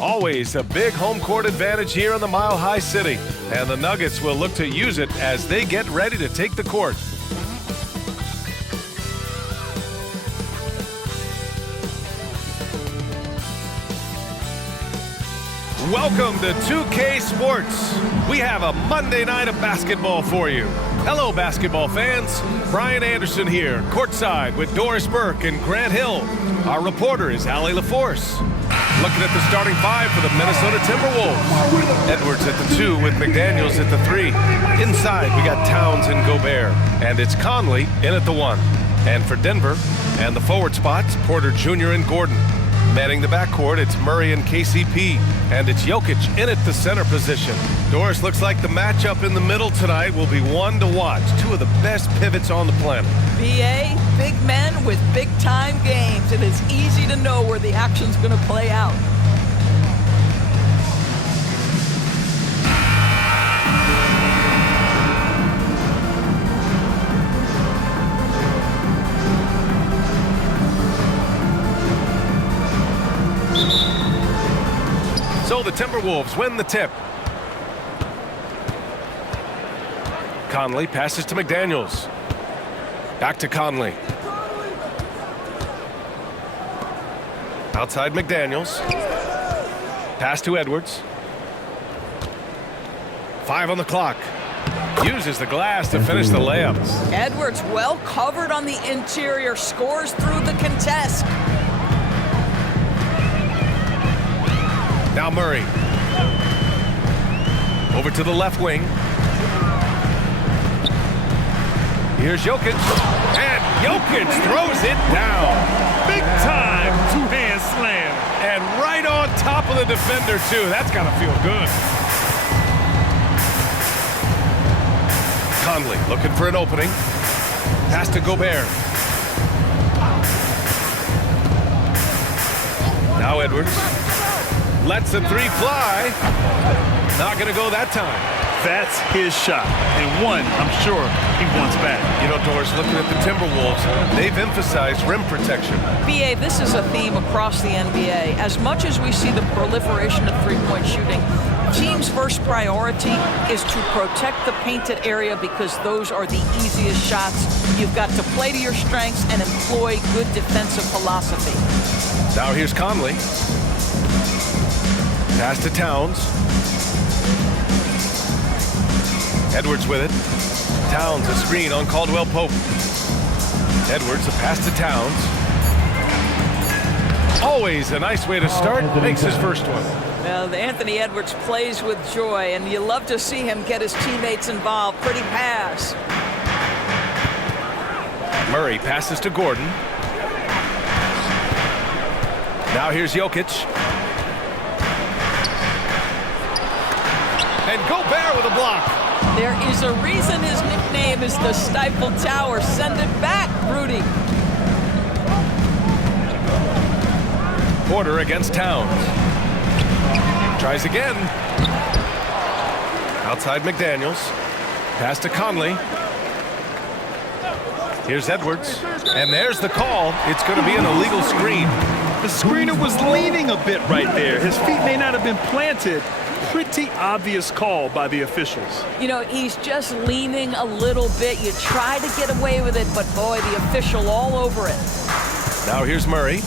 Always a big home court advantage here in the Mile High City, and the Nuggets will look to use it as they get ready to take the court. Welcome to 2K Sports. We have a Monday night of basketball for you. Hello, basketball fans. Brian Anderson here, courtside with Doris Burke and Grant Hill. Our reporter is Allie LaForce. Looking at the starting five for the Minnesota Timberwolves. Edwards at the 2 with McDaniels at the 3. Inside, we got Towns and Gobert. And it's Conley in at the 1. And for Denver, and the forward spots, Porter Jr. and Gordon. Manning the backcourt, it's Murray and KCP. And it's Jokic in at the center position. Doris, looks like the matchup in the middle tonight will be one to watch. Two of the best pivots on the planet. BA, big men with big-time games. It is easy to know where the action's going to play out. So the Timberwolves win the tip. Conley passes to McDaniels. Back to Conley. Outside McDaniels. Pass to Edwards. 5 on the clock. Uses the glass to finish the layup. Edwards well covered on the interior, scores through the contest. Now Murray. Over to the left wing. Here's Jokic. And Jokic throws it down. Big time two-hand slam. And right on top of the defender, too. That's got to feel good. Conley looking for an opening. Pass to Gobert. Now Edwards. Lets the 3 fly. Not going to go that time. That's his shot, and one I'm sure he wants back. You know, Doris, looking at the Timberwolves, they've emphasized rim protection. BA, this is a theme across the NBA. As much as we see the proliferation of three-point shooting, team's first priority is to protect the painted area because those are the easiest shots. You've got to play to your strengths and employ good defensive philosophy. Now here's Conley. Pass to Towns. Edwards with it. Towns a screen on Caldwell Pope. Edwards a pass to Towns. Always a nice way to start. Makes his first one. Well, Anthony Edwards plays with joy, and you love to see him get his teammates involved. Pretty pass. Murray passes to Gordon. Now here's Jokic. And Gobert with a block. There is a reason his nickname is the Stifle Tower. Send it back, Rudy. Porter against Towns. Tries again. Outside McDaniels. Pass to Conley. Here's Edwards. And there's the call. It's going to be an illegal screen. The screener was leaning a bit right there. His feet may not have been planted. Pretty obvious call by the officials. You know, he's just leaning a little bit. You try to get away with it, but boy, the official all over it. Now here's Murray.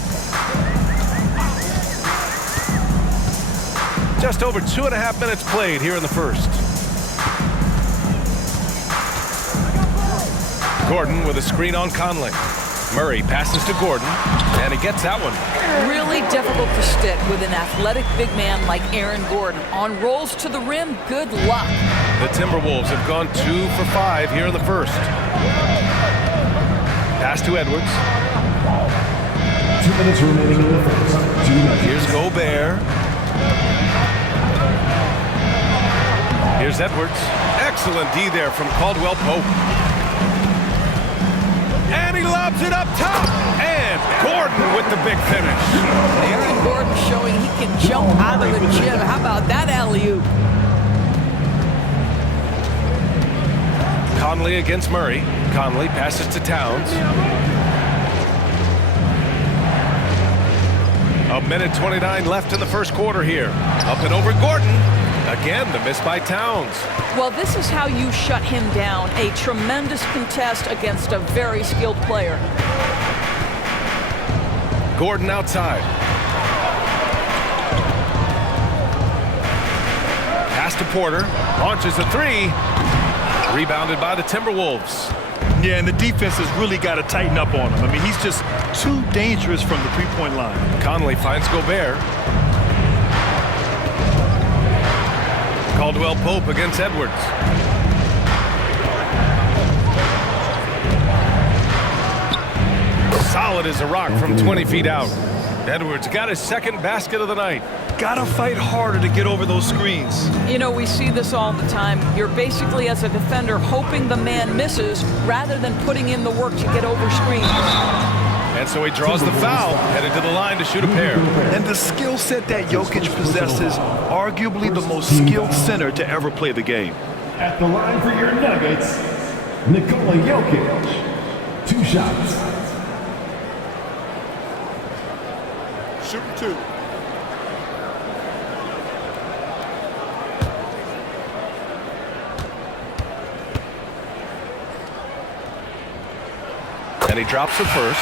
Just over 2.5 minutes played here in the first. Gordon with a screen on Conley. Murray passes to Gordon, and he gets that one. Really difficult to stick with an athletic big man like Aaron Gordon. On rolls to the rim, good luck. The Timberwolves have gone 2 for 5 here in the first. Pass to Edwards. 2 minutes remaining in the first. Here's Gobert. Here's Edwards. Excellent D there from Caldwell Pope. And he lobs it up top. And Gordon with the big finish. Aaron Gordon showing he can jump out of the gym. How about that alley-oop? Conley against Murray. Conley passes to Towns. A minute 29 left in the first quarter here. Up and over Gordon. Again, the miss by Towns. Well, this is how you shut him down. A tremendous contest against a very skilled player. Gordon outside. Pass to Porter. Launches a three. Rebounded by the Timberwolves. Yeah, and the defense has really got to tighten up on him. I mean, he's just too dangerous from the three-point line. Conley finds Gobert. Caldwell Pope against Edwards. Solid as a rock from 20 feet out. Edwards got his second basket of the night. Gotta fight harder to get over those screens. You know, we see this all the time. You're basically, as a defender, hoping the man misses rather than putting in the work to get over screens. And so he draws the foul, headed to the line to shoot a pair. And the skill set that Jokic possesses, arguably the most skilled center to ever play the game. At the line for your Nuggets, Nikola Jokic. 2 shots. Shooting 2. And he drops the first.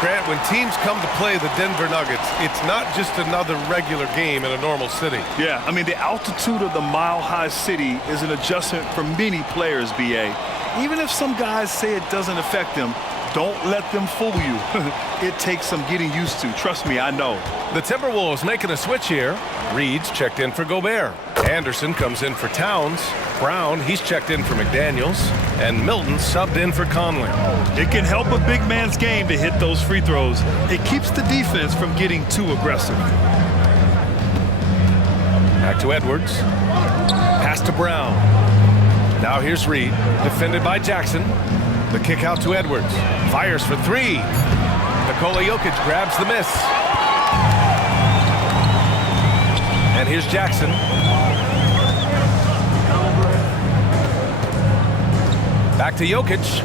Grant, when teams come to play the Denver Nuggets, it's not just another regular game in a normal city. Yeah, I mean, the altitude of the mile-high city is an adjustment for many players, B.A. Even if some guys say it doesn't affect them, don't let them fool you. It takes some getting used to. Trust me, I know. The Timberwolves making a switch here. Reed's checked in for Gobert. Anderson comes in for Towns. Brown, he's checked in for McDaniels. And Milton subbed in for Conley. It can help a big man's game to hit those free throws. It keeps the defense from getting too aggressive. Back to Edwards. Pass to Brown. Now here's Reed, defended by Jackson. The kick out to Edwards. Fires for three. Nikola Jokic grabs the miss. And here's Jackson. Back to Jokic.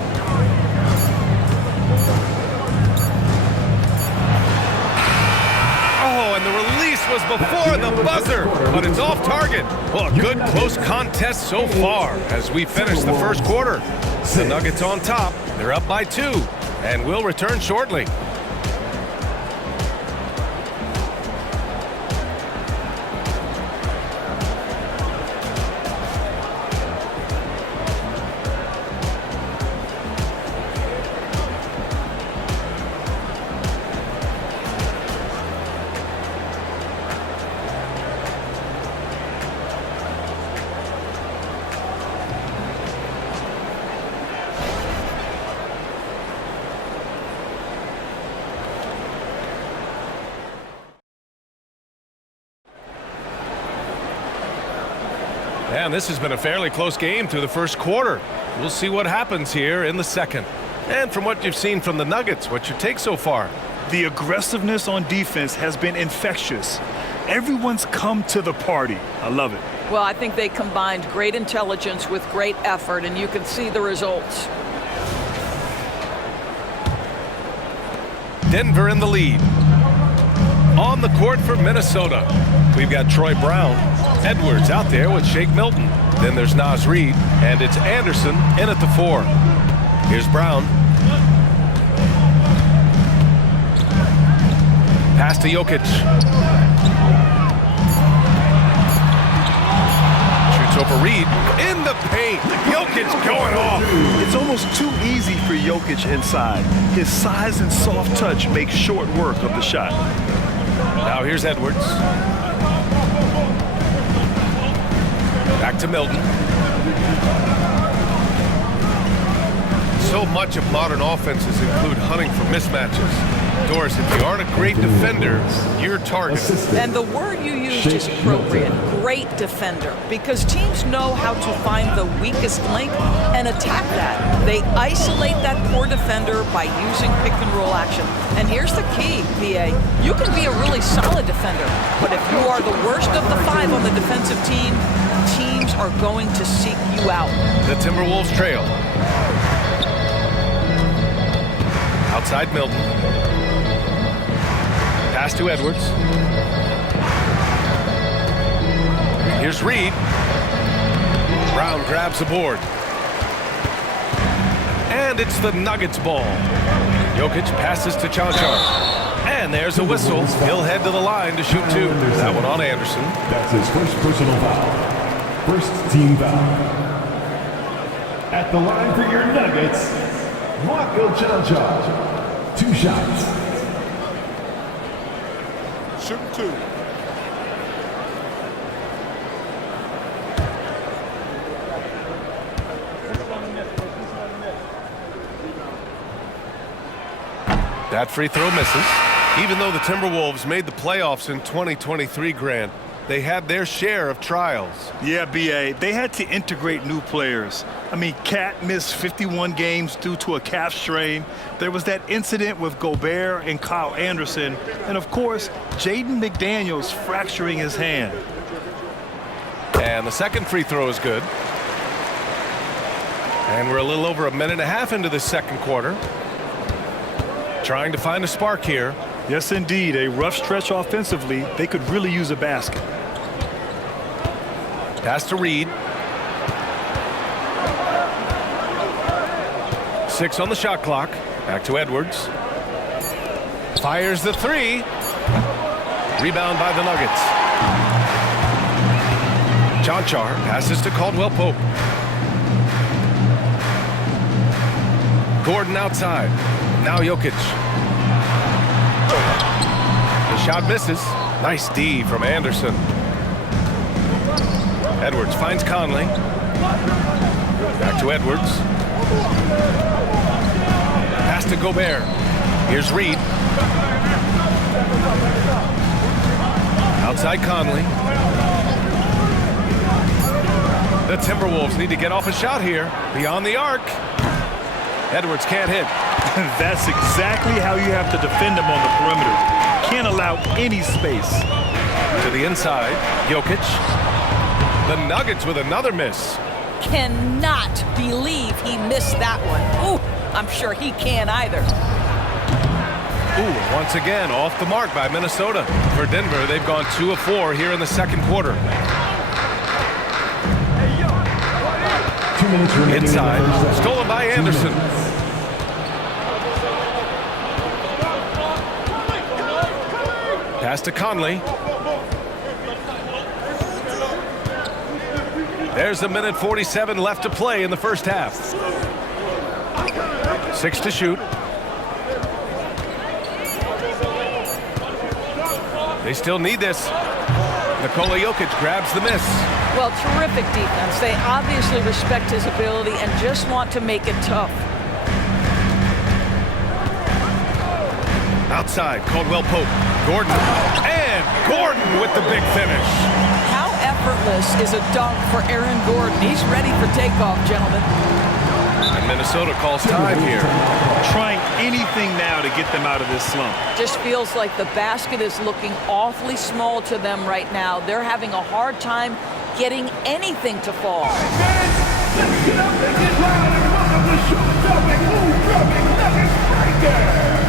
Oh, and the release was before the buzzer, but it's off target. Well, a good close contest so far as we finish the first quarter. The Nuggets on top. They're up by 2, and we'll return shortly. And this has been a fairly close game through the first quarter. We'll see what happens here in the second. And from what you've seen from the Nuggets, what's your take so far? The aggressiveness on defense has been infectious. Everyone's come to the party. I love it. Well, I think they combined great intelligence with great effort, and you can see the results. Denver in the lead. On the court for Minnesota, we've got Troy Brown. Edwards out there with Shake Milton. Then there's Naz Reid, and it's Anderson in at the 4. Here's Brown. Pass to Jokic. Shoots over Reed in the paint. Jokic going off. It's almost too easy for Jokic inside. His size and soft touch make short work of the shot. Now here's Edwards. Back to Milton. So much of modern offenses include hunting for mismatches. Doris, if you aren't a great defender, you're targeted. And the word you used is appropriate. Great defender. Because teams know how to find the weakest link and attack that. They isolate that poor defender by using pick and roll action. And here's the key, PA. You can be a really solid defender, but if you are the worst of the 5 on the defensive team, teams are going to seek you out. The Timberwolves trail. Outside Milton. Pass to Edwards. Here's Reed. Brown grabs the board. And it's the Nuggets ball. Jokic passes to Chanchar. And there's a whistle. He'll head to the line to shoot two. That one on Anderson. That's his first personal foul. First team foul. At the line for your Nuggets, Marco Chanchar. 2 shots. Shoot 2. That free throw misses. Even though the Timberwolves made the playoffs in 2023, Grant, they had their share of trials. Yeah, B.A., they had to integrate new players. I mean, Cat missed 51 games due to a calf strain. There was that incident with Gobert and Kyle Anderson. And, of course, Jaden McDaniels fracturing his hand. And the second free throw is good. And we're a little over a minute and a half into the second quarter. Trying to find a spark here. Yes, indeed. A rough stretch offensively. They could really use a basket. Pass to Reed. 6 on the shot clock. Back to Edwards. Fires the 3. Rebound by the Nuggets. Chanchar passes to Caldwell-Pope. Gordon outside. Now Jokic. The shot misses. Nice D from Anderson. Edwards finds Conley. Back to Edwards. Pass to Gobert. Here's Reed. Outside Conley. The Timberwolves need to get off a shot here. Beyond the arc. Edwards can't hit. That's exactly how you have to defend him on the perimeter. Can't allow any space. To the inside, Jokic. The Nuggets with another miss. Cannot believe he missed that one. Ooh, I'm sure he can't either. Ooh, once again, off the mark by Minnesota. For Denver, they've gone 2 of 4 here in the second quarter. 2 minutes remaining. Inside, stolen by Anderson. Pass to Conley. There's a minute 47 left to play in the first half. 6 to shoot. They still need this. Nikola Jokic grabs the miss. Well, terrific defense. They obviously respect his ability and just want to make it tough. Outside, Caldwell-Pope. Gordon. And Gordon with the big finish. How effortless is a dunk for Aaron Gordon? He's ready for takeoff, gentlemen. And Minnesota calls time here. Trying anything now to get them out of this slump. Just feels like the basket is looking awfully small to them right now. They're having a hard time getting anything to fall. Let's get up and get loud and welcome the show-stopping, move-dropping Nuggets breaker.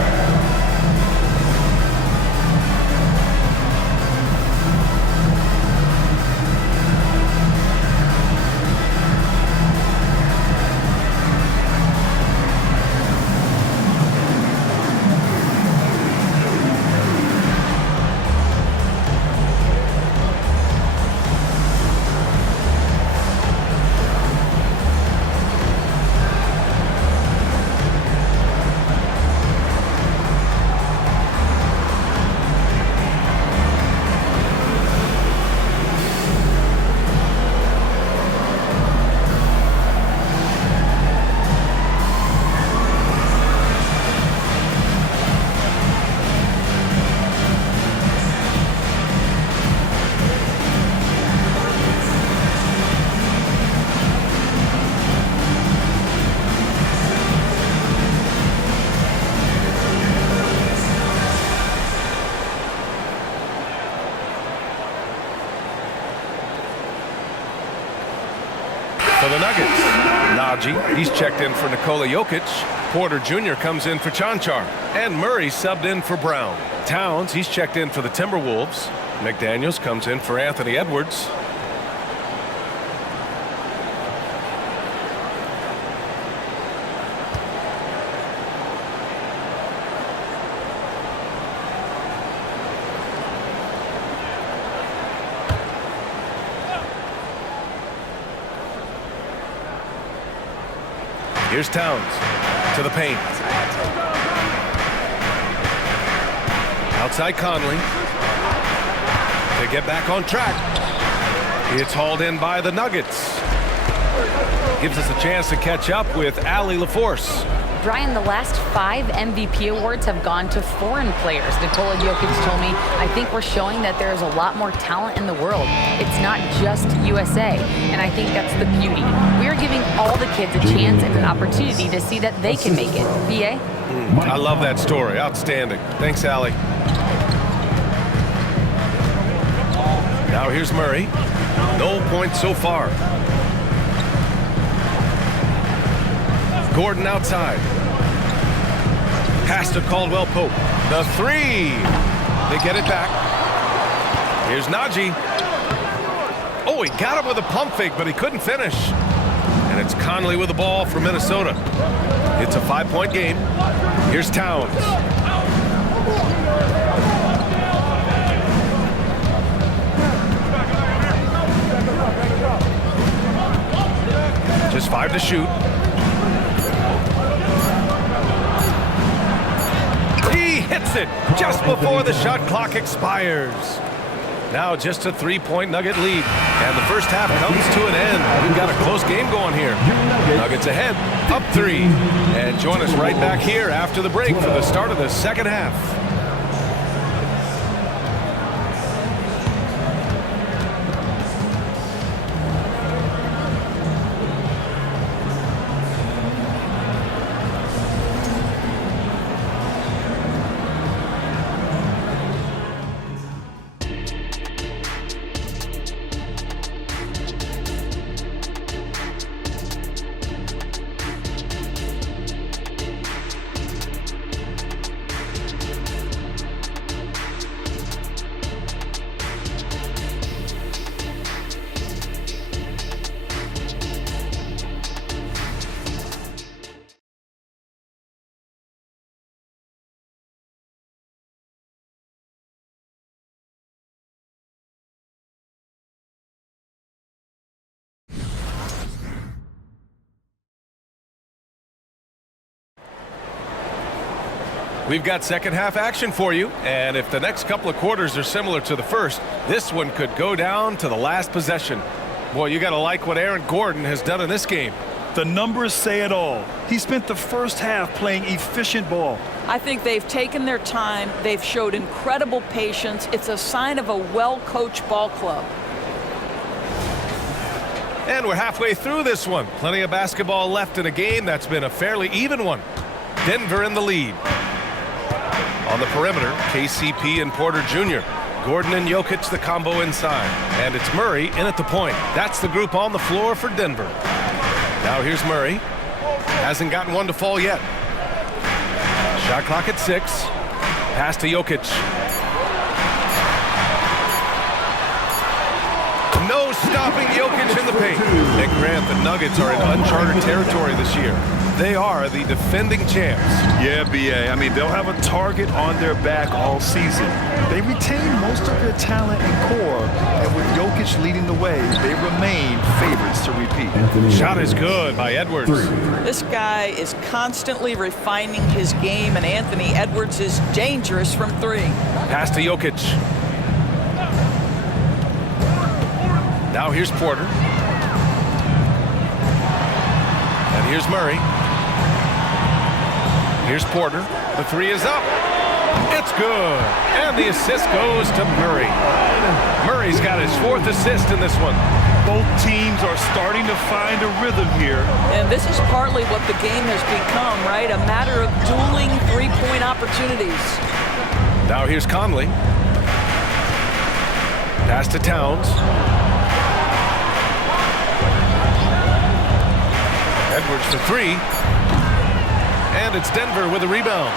For the Nuggets, Najee, he's checked in for Nikola Jokic. Porter Jr. comes in for Chanchar. And Murray subbed in for Brown. Towns, he's checked in for the Timberwolves. McDaniels comes in for Anthony Edwards. Here's Towns to the paint. Outside Conley. To get back on track. It's hauled in by the Nuggets. Gives us a chance to catch up with Allie LaForce. Brian, the last 5 MVP awards have gone to foreign players. Nikola Jokic told me, I think we're showing that there is a lot more talent in the world. It's not just USA, and I think that's the beauty. We are giving all the kids a chance and an opportunity to see that they can make it. B.A.? I love that story. Outstanding. Thanks, Allie. Now here's Murray. No points so far. Gordon outside. Pass to Caldwell Pope. The 3. They get it back. Here's Najee. Oh, he got him with a pump fake, but he couldn't finish. And it's Conley with the ball for Minnesota. It's a 5-point game. Here's Towns. Just 5 to shoot. Hits it just before the shot clock expires. Now just a 3-point Nugget lead. And the first half comes to an end. We've got a close game going here. Nuggets ahead, up 3. And join us right back here after the break for the start of the second half. We've got second half action for you, and if the next couple of quarters are similar to the first, this one could go down to the last possession. Boy, you got to like what Aaron Gordon has done in this game. The numbers say it all. He spent the first half playing efficient ball. I think they've taken their time. They've showed incredible patience. It's a sign of a well-coached ball club. And we're halfway through this one. Plenty of basketball left in a game that's been a fairly even one. Denver in the lead. On the perimeter, KCP and Porter Jr. Gordon and Jokic the combo inside. And it's Murray in at the point. That's the group on the floor for Denver. Now here's Murray. Hasn't gotten one to fall yet. Shot clock at 6. Pass to Jokic. No stopping Jokic in the paint. And Grant, the Nuggets are in uncharted territory this year. They are the defending champs. Yeah, B.A. I mean, they'll have a target on their back all season. They retain most of their talent and core, and with Jokic leading the way, they remain favorites to repeat. Shot is good by Edwards. This guy is constantly refining his game, and Anthony Edwards is dangerous from 3. Pass to Jokic. Now here's Porter. And here's Murray. Here's Porter. The 3 is up. It's good. And the assist goes to Murray. Murray's got his 4th assist in this one. Both teams are starting to find a rhythm here. And this is partly what the game has become, right? A matter of dueling 3-point opportunities. Now here's Conley. Pass to Towns. Edwards for three. And it's Denver with a rebound.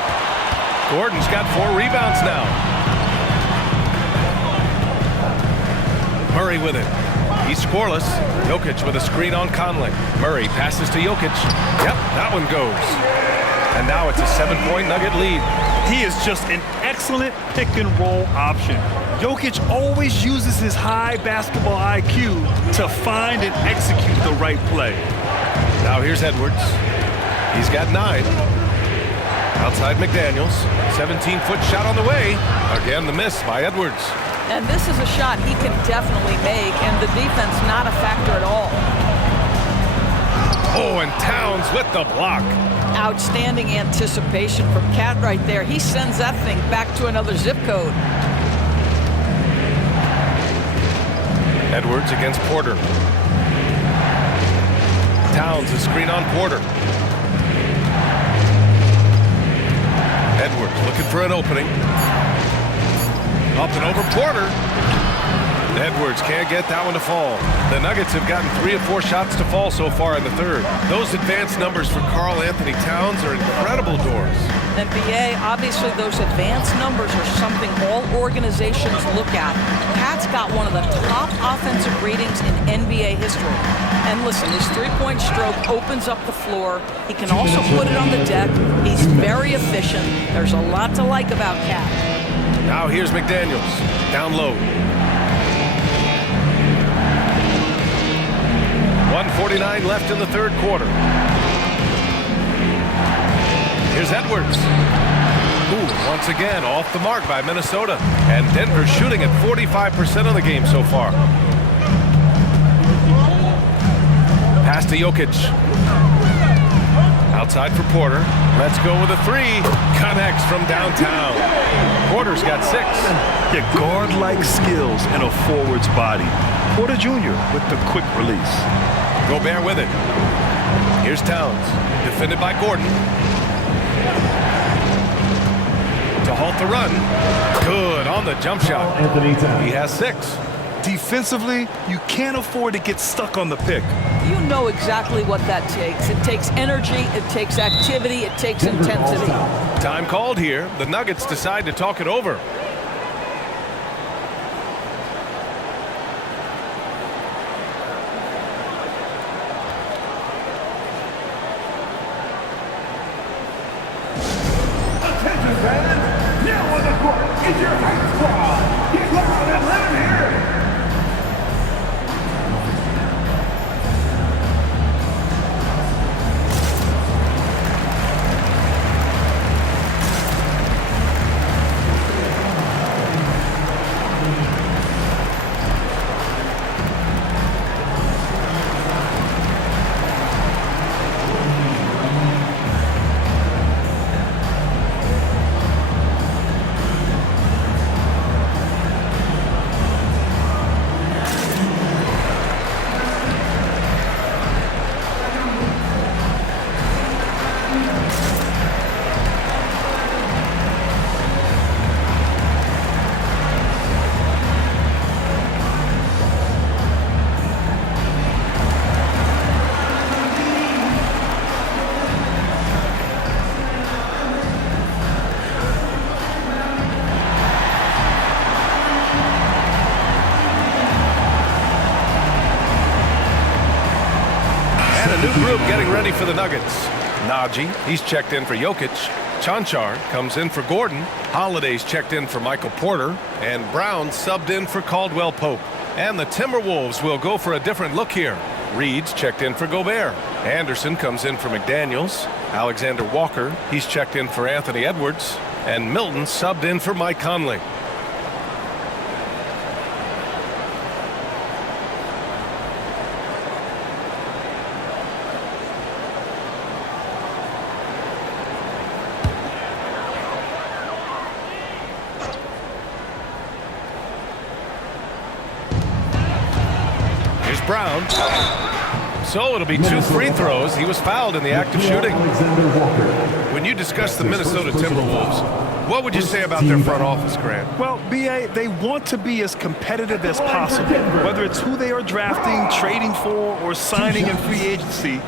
Gordon's got 4 rebounds now. Murray with it. He's scoreless. Jokic with a screen on Conley. Murray passes to Jokic. Yep, that one goes. And now it's a 7-point Nugget lead. He is just an excellent pick-and-roll option. Jokic always uses his high basketball IQ to find and execute the right play. Now here's Edwards. He's got 9. Outside McDaniels. 17-foot shot on the way. Again, the miss by Edwards. And this is a shot he can definitely make, and the defense not a factor at all. Oh, and Towns with the block. Outstanding anticipation from Cat right there. He sends that thing back to another zip code. Edwards against Porter. Towns, a screen on Porter. Edwards looking for an opening. Up and over Porter. Edwards can't get that one to fall. The Nuggets have gotten 3 of 4 shots to fall so far in the third. Those advanced numbers for Karl Anthony Towns are incredible, Doris. And BA, obviously those advanced numbers are something all organizations look at. Cat's got one of the top offensive ratings in NBA history. And listen, his three-point stroke opens up the floor. He can also put it on the deck. He's very efficient. There's a lot to like about Cat. Now here's McDaniels, down low. 1:49 left in the third quarter. Here's Edwards. Ooh, once again, off the mark by Minnesota. And Denver shooting at 45% of the game so far. Pass to Jokic. Outside for Porter. Let's go with a 3. Connects from downtown. Porter's got 6. Yeah, guard-like skills in a forward's body. Porter Jr. with the quick release. Gobert with it. Here's Towns. Defended by Gordon. To halt the run. Good on the jump shot. He has 6. Defensively, you can't afford to get stuck on the pick. You know exactly what that takes. It takes energy, it takes activity, it takes intensity. Time called here. The Nuggets decide to talk it over. Attention fans, now on the court is your hype squad. Get loud and let 'em hear it. New group getting ready for the Nuggets. Najee, he's checked in for Jokic. Chanchar comes in for Gordon. Holiday's checked in for Michael Porter. And Brown subbed in for Caldwell Pope. And the Timberwolves will go for a different look here. Reed's checked in for Gobert. Anderson comes in for McDaniels. Alexander Walker, he's checked in for Anthony Edwards. And Milton subbed in for Mike Conley. Brown. So it'll be 2 free throws. He was fouled in the act of shooting. When you discuss the Minnesota Timberwolves, what would you say about their front office, Grant? Well, BA, they want to be as competitive as possible. Whether it's who they are drafting, trading for, or signing in free agency,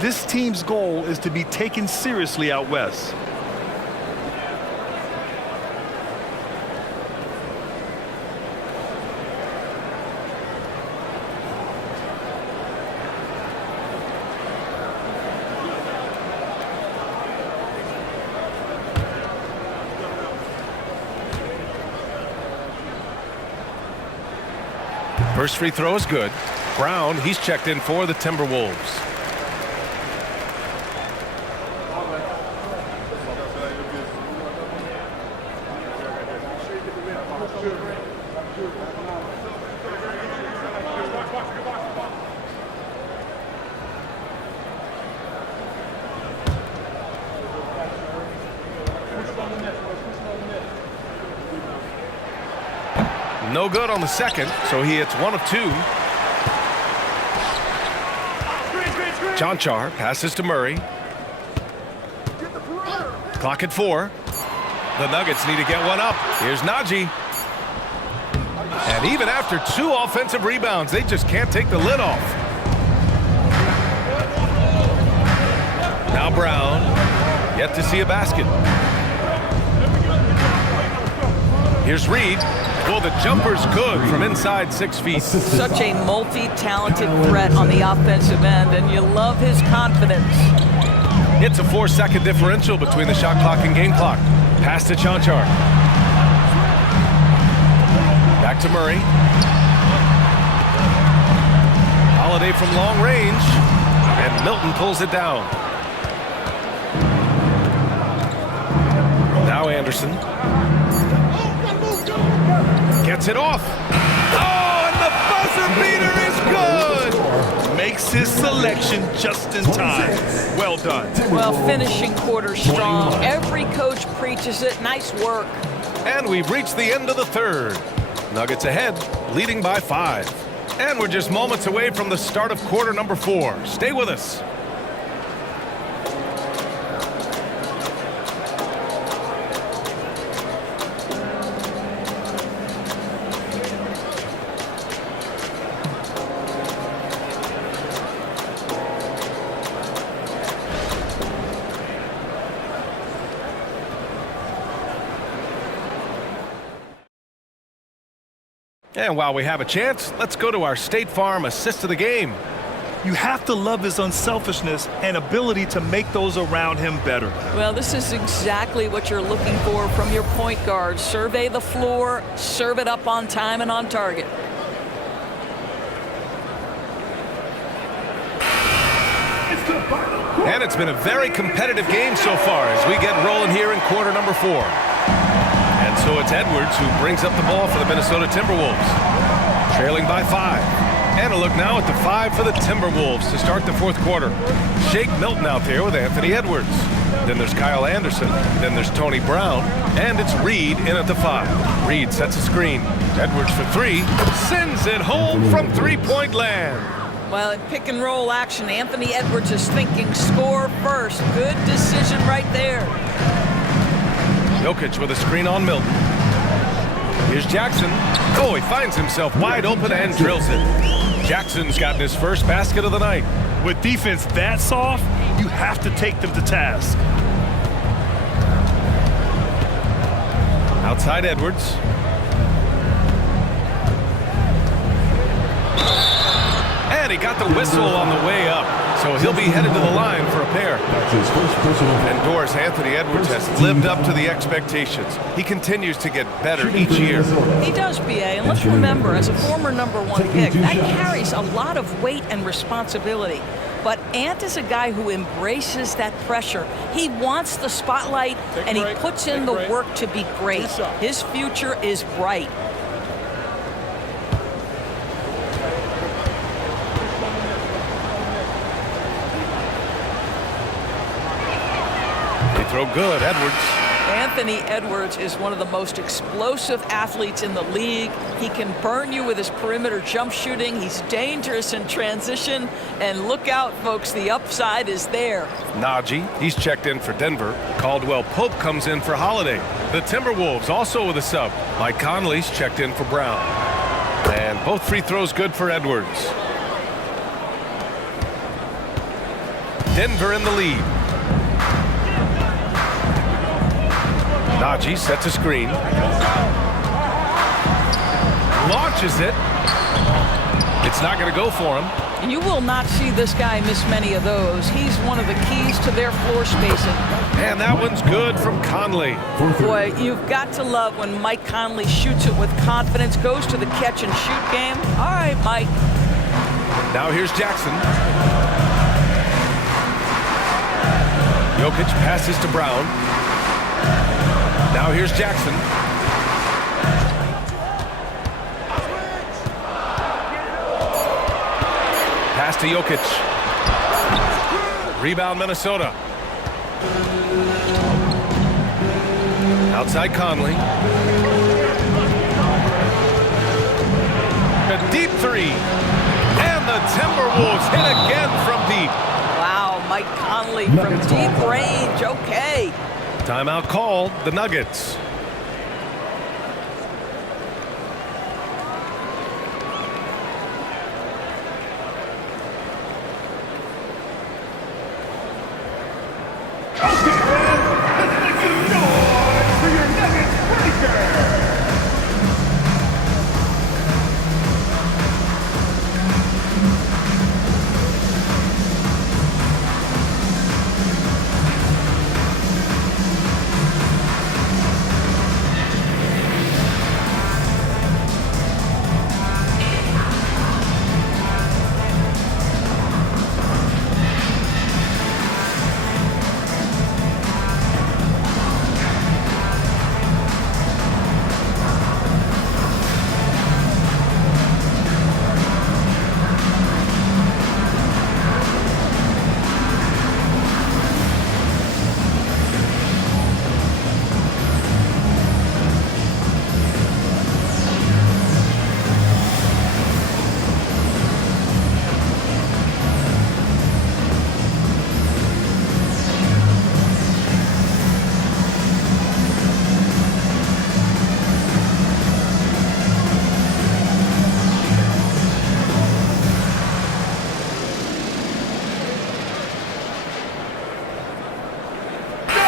This team's goal is to be taken seriously out west. First free throw is good. Brown, he's checked in for the Timberwolves. No good on the second, so he hits 1 of 2. Jonchar passes to Murray. Clock at 4. The Nuggets need to get one up. Here's Najee. And even after 2 offensive rebounds, they just can't take the lid off. Now Brown, yet to see a basket. Here's Reed. Well, the jumper's good from inside 6 feet. Such a multi-talented threat on the offensive end, and you love his confidence. It's a 4-second differential between the shot clock and game clock. Pass to Jonchar. Back to Murray. Holiday from long range, and Milton pulls it down. Now Anderson. Gets it off. Oh, and the buzzer beater is good. Makes his selection just in time. Well done. Well, finishing quarter strong. Every coach preaches it. Nice work. And we've reached the end of the third. Nuggets ahead, leading by 5. And we're just moments away from the start of quarter number 4. Stay with us. And while we have a chance, let's go to our State Farm assist of the game. You have to love his unselfishness and ability to make those around him better. Well, this is exactly what you're looking for from your point guard. Survey the floor, serve it up on time and on target. And it's been a very competitive game so far as we get rolling here in quarter number 4. And so it's Edwards who brings up the ball for the Minnesota Timberwolves. Trailing by 5. And a look now at the 5 for the Timberwolves to start the 4th quarter. Shake Milton out there with Anthony Edwards. Then there's Kyle Anderson. Then there's Tony Brown. And it's Reed in at the 5. Reed sets a screen. Edwards for 3. Sends it home from three-point land. Well, in pick and roll action, Anthony Edwards is thinking score first. Good decision right there. Jokic with a screen on Milton. Here's Jackson. Oh, he finds himself wide open and drills it. Jackson's gotten his first basket of the night. With defense that soft, you have to take them to task. Outside Edwards. And he got the whistle on the way up. So he'll be headed to the line for a pair. That's his first personal foul. And Doris, Anthony Edwards has lived up to the expectations. He continues to get better each year. He does, BA. And let's remember, as a former #1 pick, that carries a lot of weight and responsibility. But Ant is a guy who embraces that pressure. He wants the spotlight, and he puts in the work to be great. His future is bright. Throw good, Edwards. Anthony Edwards is one of the most explosive athletes in the league. He can burn you with his perimeter jump shooting. He's dangerous in transition. And look out, folks, the upside is there. Najee, he's checked in for Denver. Caldwell Pope comes in for Holiday. The Timberwolves also with a sub. Mike Conley's checked in for Brown. And both free throws good for Edwards. Denver in the lead. Najee sets a screen. Launches it. It's not going to go for him. And you will not see this guy miss many of those. He's one of the keys to their floor spacing. And that one's good from Conley. Boy, you've got to love when Mike Conley shoots it with confidence, goes to the catch and shoot game. All right, Mike. Now here's Jackson. Jokic passes to Brown. Now here's Jackson. Pass to Jokic. Rebound Minnesota. Outside Conley. A deep three. And the Timberwolves hit again from deep. Wow, Mike Conley from deep range. Okay. Timeout called, the Nuggets.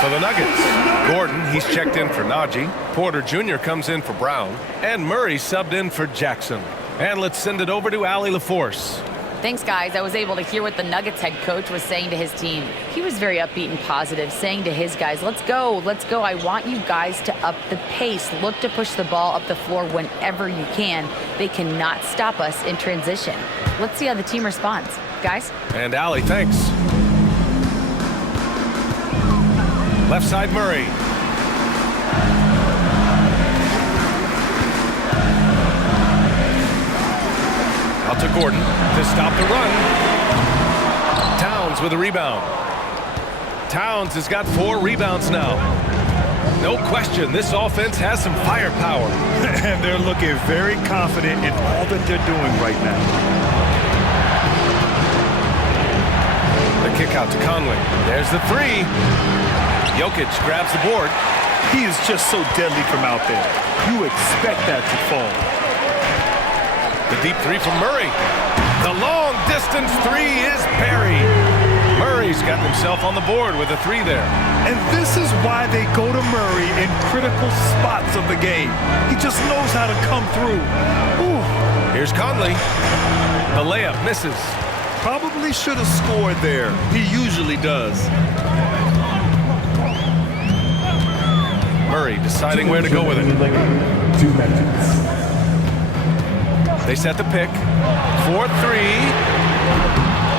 For the Nuggets, Gordon, he's checked in for Najee. Porter Jr. comes in for Brown. And Murray subbed in for Jackson. And let's send it over to Allie LaForce. Thanks, guys. I was able to hear what the Nuggets head coach was saying to his team. He was very upbeat and positive, saying to his guys, let's go, let's go. I want you guys to up the pace. Look to push the ball up the floor whenever you can. They cannot stop us in transition. Let's see how the team responds. Guys? And Allie, thanks. Left side, Murray. Out to Gordon to stop the run. Towns with a rebound. Towns has got 4 rebounds now. No question, this offense has some firepower. And they're looking very confident in all that they're doing right now. The kick out to Conley. There's the 3. Jokic grabs the board. He is just so deadly from out there. You expect that to fall. The deep 3 from Murray. The long distance 3 is buried. Murray's got himself on the board with a 3 there. And this is why they go to Murray in critical spots of the game. He just knows how to come through. Ooh. Here's Conley. The layup misses. Probably should have scored there. He usually does. Murray deciding where to go with it. 2 minutes. They set the pick. 4-3.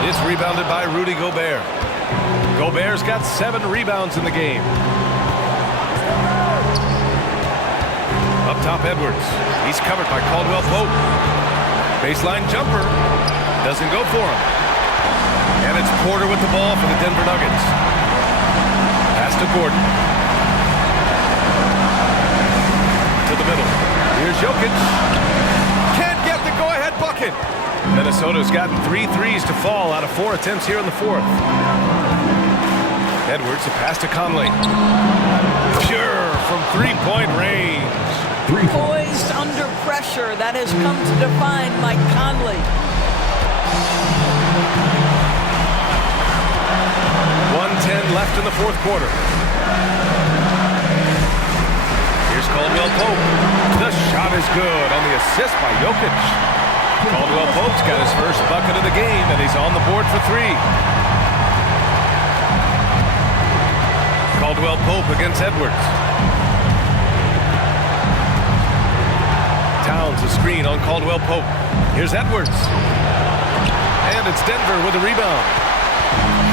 It's rebounded by Rudy Gobert. Gobert's got 7 rebounds in the game. Up top, Edwards. He's covered by Caldwell Pope. Baseline jumper. Doesn't go for him. And it's Porter with the ball for the Denver Nuggets. Pass to Gordon. To the middle. Here's Jokic. Can't get the go-ahead bucket. Minnesota's gotten 3 threes to fall out of 4 attempts here in the 4th. Edwards, a pass to Conley. Pure from 3-point range. Poised under pressure. That has come to define Mike Conley. left in the fourth quarter. Here's Caldwell Pope. The shot is good on the assist by Jokic. Caldwell Pope's got his first bucket of the game, and he's on the board for three. Caldwell Pope against Edwards. Towns a screen on Caldwell Pope. Here's Edwards. And it's Denver with a rebound.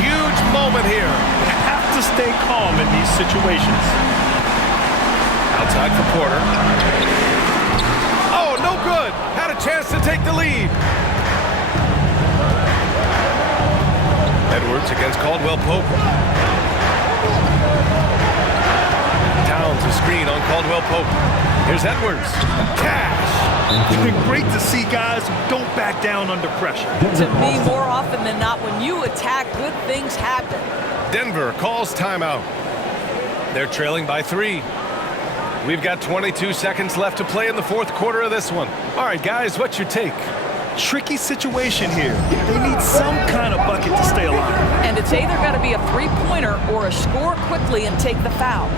Huge moment here. You have to stay calm in these situations. Outside for Porter. Oh, no good. Had a chance to take the lead. Edwards against Caldwell Pope. Towns a screen on Caldwell Pope. Here's Edwards. Cash. It's been great to see guys who don't back down under pressure. To me, more often than not, when you attack, good things happen. Denver calls timeout. They're trailing by 3. We've got 22 seconds left to play in the fourth quarter of this one. All right, guys, what's your take? Tricky situation here. They need some kind of bucket to stay alive. And it's either got to be a three-pointer or a score quickly and take the foul.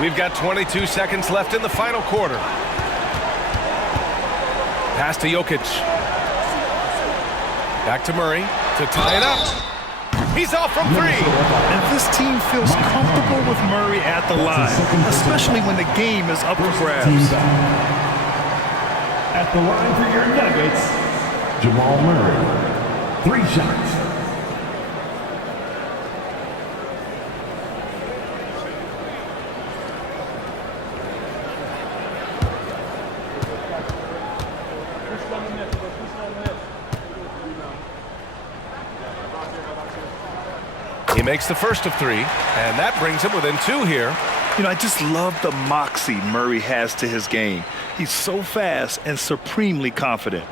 We've got 22 seconds left in the final quarter. Pass to Jokic. Back to Murray to tie it up. He's off from 3. And this team feels comfortable with Murray at the line, especially when the game is up for grabs. At the line for your Nuggets, Jamal Murray. 3 shots. He makes the first of 3, and that brings him within 2 here. You know, I just love the moxie Murray has to his game. He's so fast and supremely confident.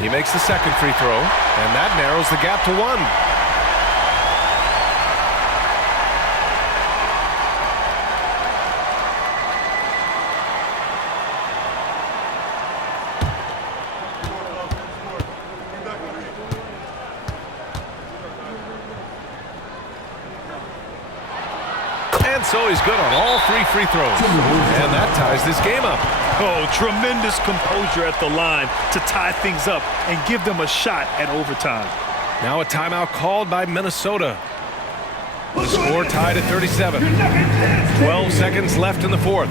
He makes the second free throw, and that narrows the gap to 1. And so he's good on all 3 free throws. And that ties this game up. Oh, tremendous composure at the line to tie things up and give them a shot at overtime. Now a timeout called by Minnesota. The score tied at 37. 12 seconds left in the fourth.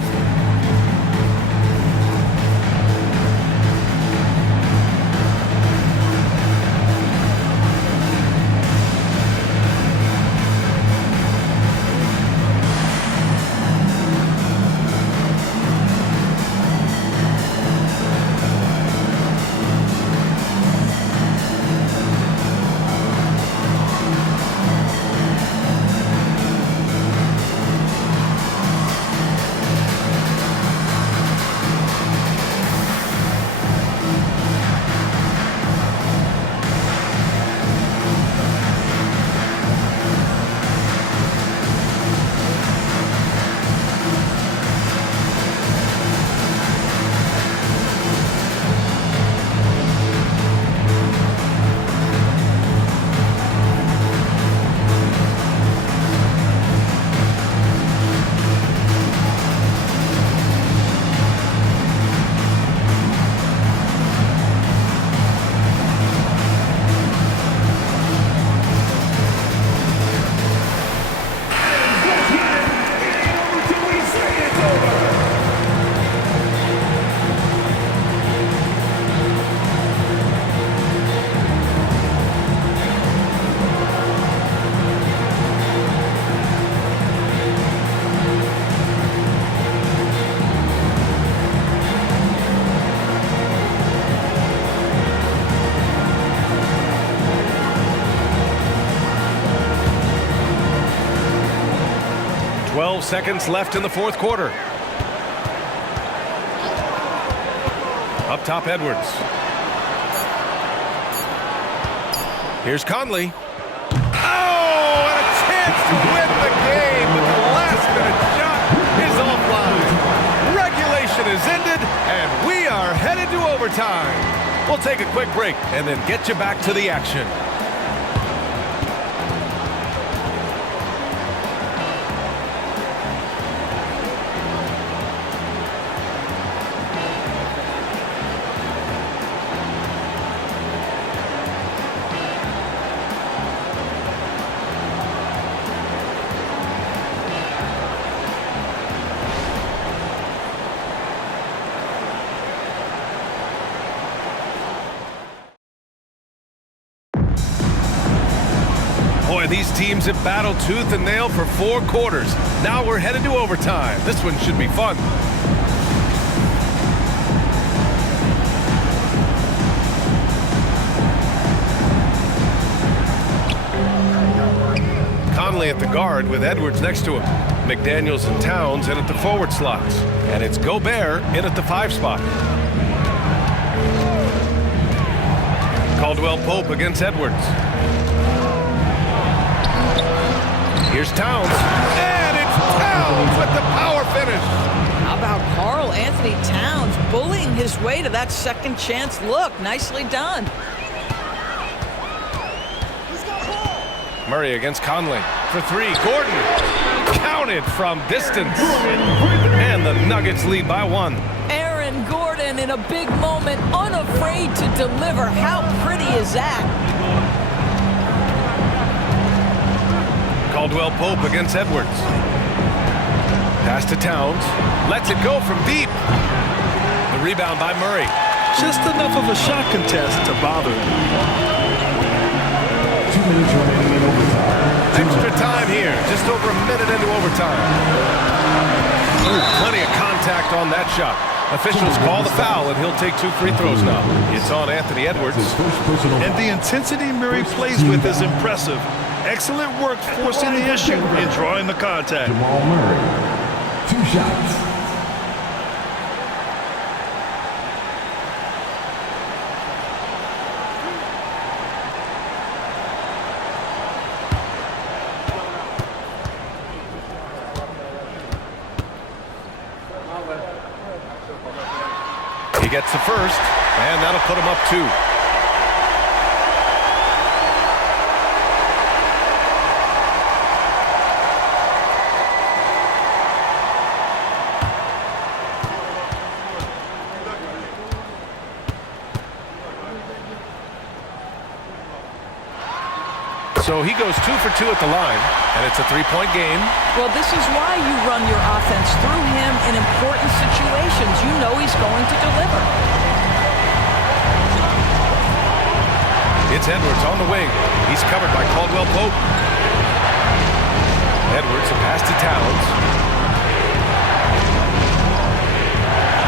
12 seconds left in the fourth quarter. Up top, Edwards. Here's Conley. Oh, and a chance to win the game, but the last-minute shot is offline. Regulation is ended, and we are headed to overtime. We'll take a quick break and then get you back to the action. Boy, these teams have battled tooth and nail for 4 quarters. Now we're headed to overtime. This one should be fun. Conley at the guard with Edwards next to him. McDaniels and Towns in at the forward slots. And it's Gobert in at the 5 spot. Caldwell Pope against Edwards. Here's Towns, and it's Towns with the power finish. How about Karl Anthony Towns bullying his way to that second chance look? Nicely done. Murray against Conley for 3. Gordon counted from distance. And the Nuggets lead by 1. Aaron Gordon in a big moment, unafraid to deliver. How pretty is that? Caldwell Pope against Edwards. Pass to Towns. Lets it go from deep. The rebound by Murray. Just enough of a shot contest to bother. 2 minutes remaining in overtime. Extra time here. Just over a minute into overtime. Ooh, plenty of contact on that shot. Officials call the foul, and he'll take 2 free throws now. It's on Anthony Edwards. And the intensity Murray plays with is impressive. Excellent work forcing the issue and drawing the contact. Jamal Murray, 2 shots. He gets the first, and that'll put him up 2. So he goes 2 for 2 at the line, and it's a 3-point game. Well, this is why you run your offense through him in important situations. You know he's going to deliver. It's Edwards on the wing. He's covered by Caldwell Pope. Edwards, a pass to Towns.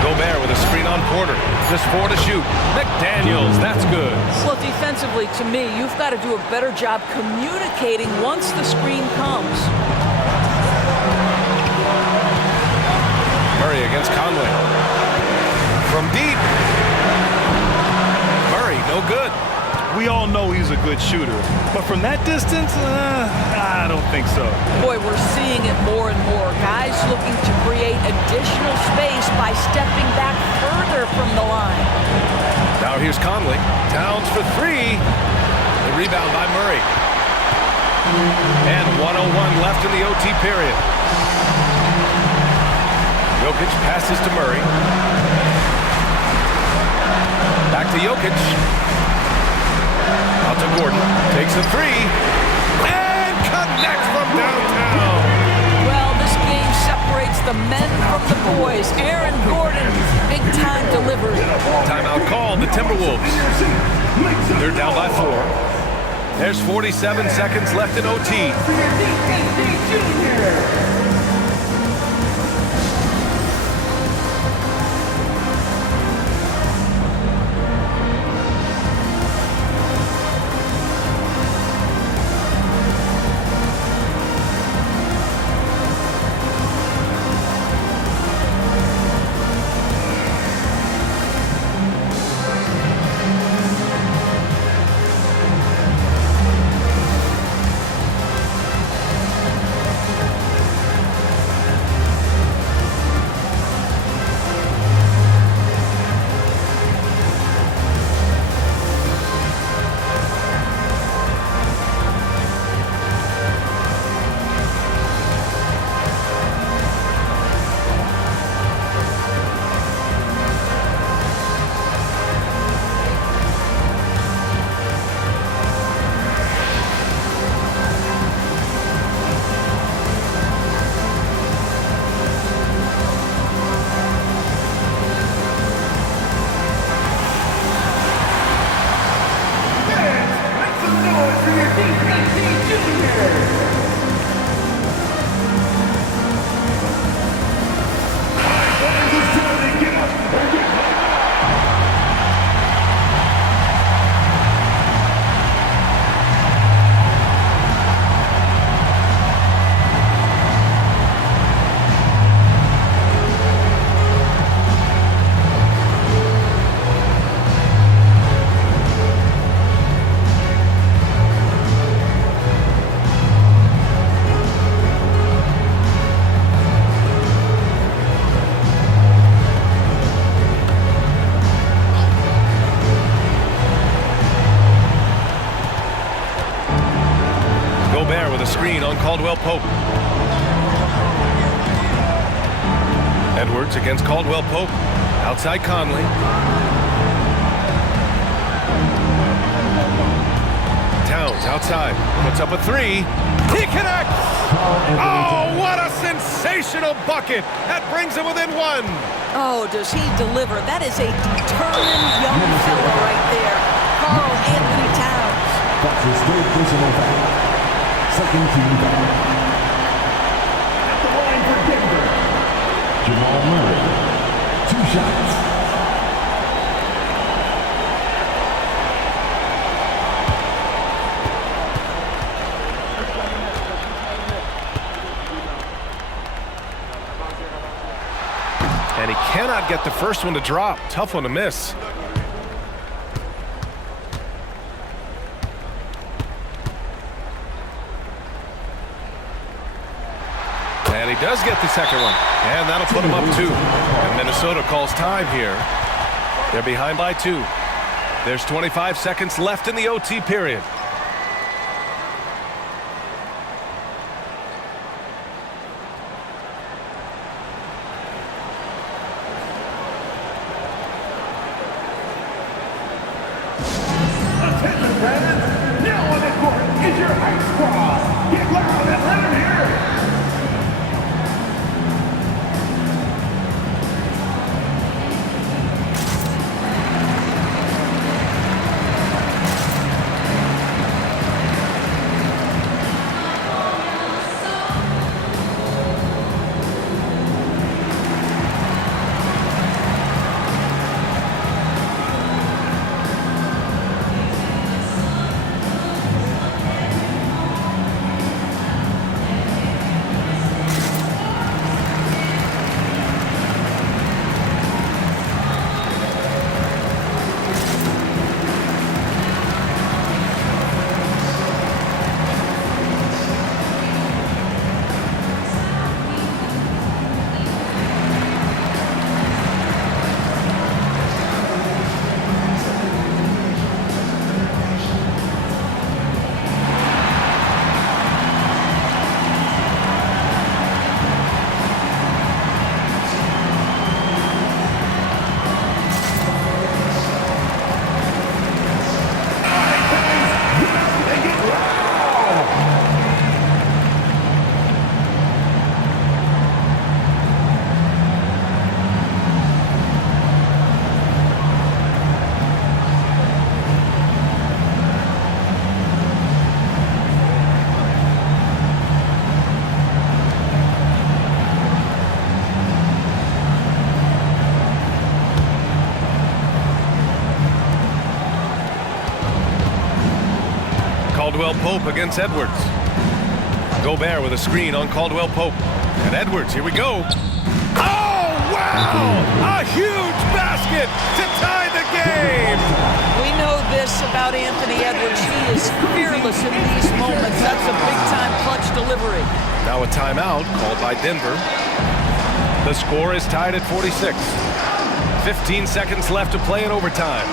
Gobert with a screen on Porter. Just 4 to shoot. McDaniels, that's good. Well, defensively, to me, you've got to do a better job communicating once the screen comes. Murray against Conley. From deep. Murray, no good. We all know he's a good shooter, but from that distance, I don't think so. Boy, we're seeing it more and more. Guys looking to create additional space by stepping back further from the line. Now here's Conley. Towns for 3. The rebound by Murray. And 1:01 left in the OT period. Jokic passes to Murray. Back to Jokic. Out to Gordon. Takes a 3. And connects from downtown. Well, this game separates the men from the boys. Aaron Gordon, big-time delivery. Timeout called, the Timberwolves. They're down by 4. There's 47 seconds left in OT. Screen on Caldwell Pope. Edwards against Caldwell Pope. Outside Conley. Towns outside. Puts up a three. He connects! Oh, what a sensational bucket! That brings him within one. Oh, does he deliver? That is a determined young fellow right there. Carl Anthony Towns. That's his third personal foul. Second team foul. At the line for Denver, Jamal Murray. 2 shots. And he cannot get the first one to drop. Tough one to miss. And he does get the second one. And that'll put him up 2. And Minnesota calls time here. They're behind by 2. There's 25 seconds left in the OT period. Attention, fans! Now on the court is your high squad. Get loud and let them hear it. Caldwell Pope against Edwards. Gobert with a screen on Caldwell Pope. And Edwards, here we go. Oh, wow! A huge basket to tie the game! We know this about Anthony Edwards. He is fearless in these moments. That's a big-time clutch delivery. Now a timeout called by Denver. The score is tied at 46. 15 seconds left to play in overtime.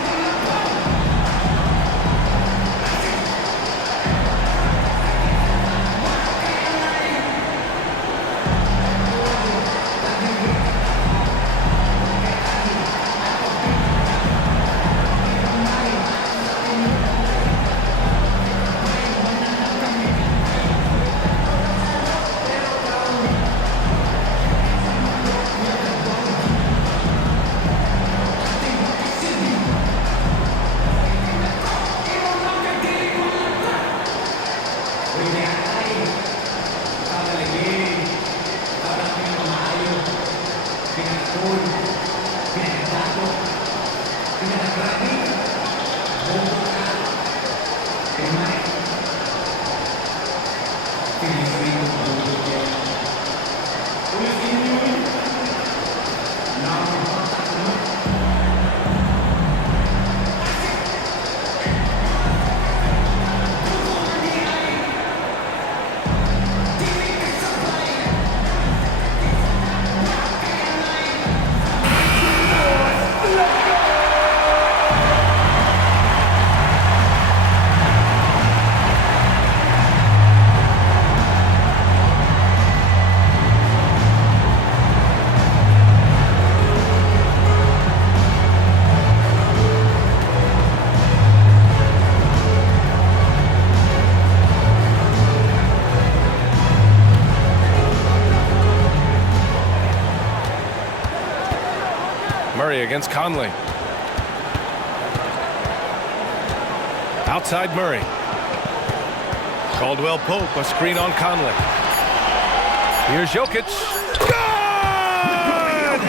Murray against Conley. Outside Murray. Caldwell Pope, a screen on Conley. Here's Jokic. Good!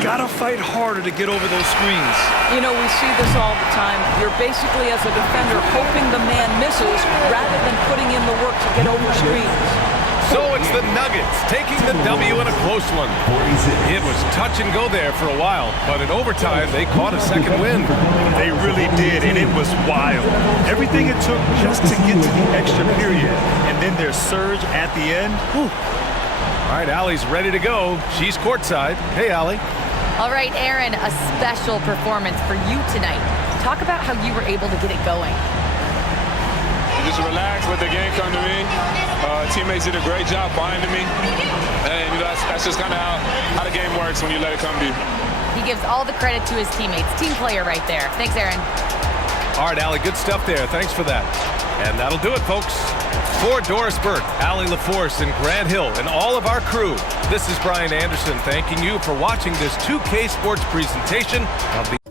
Gotta fight harder to get over those screens. You know, we see this all the time. You're basically, as a defender, hoping the man misses rather than putting in the work to get over screens. So it's the Nuggets taking the W in a close one. It was touch and go there for a while, but in overtime, they caught a second win. They really did, and it was wild. Everything it took just to get to the extra period, and then their surge at the end. Whew. All right, Allie's ready to go. She's courtside. Hey, Allie. All right, Aaron, a special performance for you tonight. Talk about how you were able to get it going. Just relax, let the game come to me. Teammates did a great job binding me. And you know, that's just kind of how the game works when you let it come to you. He gives all the credit to his teammates. Team player right there. Thanks, Aaron. All right, Allie, good stuff there. Thanks for that. And that'll do it, folks. For Doris Burke, Allie LaForce, and Grant Hill, and all of our crew, this is Brian Anderson thanking you for watching this 2K Sports presentation of the